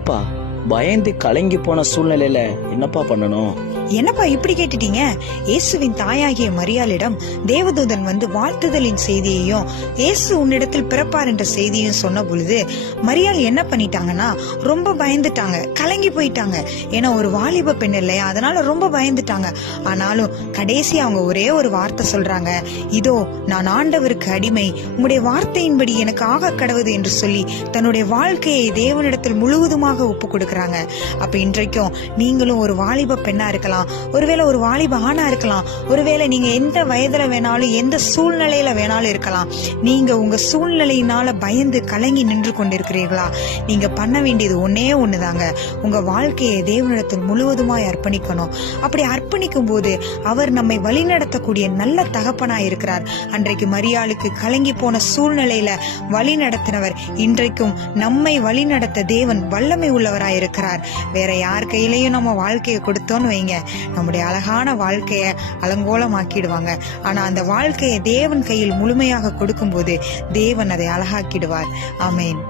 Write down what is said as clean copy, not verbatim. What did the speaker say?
எப்பா பயந்து கலங்கி போன சூழ்நிலையில என்னப்பா பண்ணணும்? என்னப்பா இப்படி கேட்டுட்டீங்க? இயேசுவின் தாயாகிய மரியாளிடம் தேவதூதன் வந்து வாழ்த்துதலின் செய்தியையும் இயேசு உன்னிடத்தில் பிறப்பார் என்ற செய்தியும் சொன்ன பொழுது மரியாள் என்ன பண்ணிட்டாங்கன்னா ரொம்ப பயந்துட்டாங்க, கலங்கி போயிட்டாங்க. ஏன்னா ஒரு வாலிப பெண் இல்லையா, அதனால ரொம்ப பயந்துட்டாங்க. ஆனாலும் கடைசி அவங்க ஒரே ஒரு வார்த்தை சொல்றாங்க, இதோ நான் ஆண்டவருக்கு அடிமை, உங்களுடைய வார்த்தையின்படி எனக்கு ஆக கடவுது என்று சொல்லி தன்னுடைய வாழ்க்கையை தேவனிடத்தில் முழுவதுமாக ஒப்பு கொடுக்கறாங்க. அப்ப இன்றைக்கும் நீங்களும் ஒரு வாலிப பெண்ணா இருக்கலாம், ஒருவேளை ஒரு வாலிப ஆணா இருக்கலாம், ஒருவேளை நீங்க எந்த வயதுல வேணாலும் எந்த சூழ்நிலையில வேணாலும் இருக்கலாம். நீங்க உங்க சூழ்நிலையினால பயந்து கலங்கி நின்று கொண்டிருக்கிறீர்களா? நீங்க பண்ண வேண்டியது ஒன்னே ஒண்ணுதாங்க, உங்க வாழ்க்கையை தேவனிடத்தில் முழுவதுமாய் அர்ப்பணிக்கணும். அப்படி அர்ப்பணிக்கும் போது அவர் நம்மை வழிநடத்தக்கூடிய நல்ல தகப்பனா இருக்கிறார். அன்றைக்கு மரியாளுக்கு கலங்கி போன சூழ்நிலையில வழி நடத்தினவர் இன்றைக்கும் நம்மை வழிநடத்த தேவன் வல்லமை உள்ளவராய் இருக்கிறார். வேற யார் கையிலையும் நம்ம வாழ்க்கையை கொடுத்தோன்னு வைங்க, நம்முடைய அழகான வாழ்க்கைய அலங்கோலமாக்கிடுவாங்க. ஆனா அந்த வாழ்க்கையை தேவன் கையில் முழுமையாக கொடுக்கும் போது தேவன் அதை அழகாக்கிடுவார். ஆமென்.